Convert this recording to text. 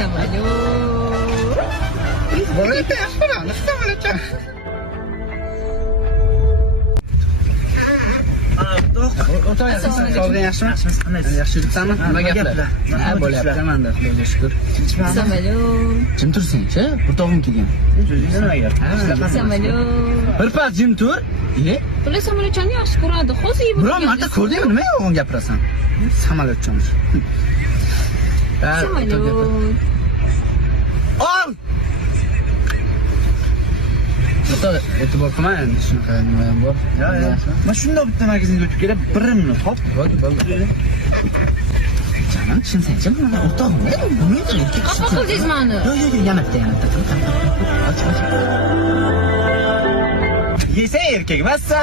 Samolyot. Samolyotda yaxshi bo'ladi, samolyotda. Sog'lig'ing yaxshimi? Yaxshi yuribsanmi? Nima gaplar? Ha, bo'lyapti manda, Xudoga shukr. Samolyot. Jim tursang-chi, o'rtog'im kelgan. Nima gap? Samolyot. Bir pas jim tur. Bular samolyotchani yaxshi ko'radi. Hozir yeb Biroq marta ko'rdingmi, nima yolg'on gapirasan? Samolyotchimiz. Samolyot. Ol! Ota, e'tibor qilma endi shunaqa nima ham bor. Mana shundoq bitta magazinga o'tib kelib, birimni hop. Bo'ldi. Jaman, tushunsang-chi, mana o'rtog'im. Nima erkak Xafa qildingiz meni. Yo'q, yana bitta. Och. Yesa erkak, vassa.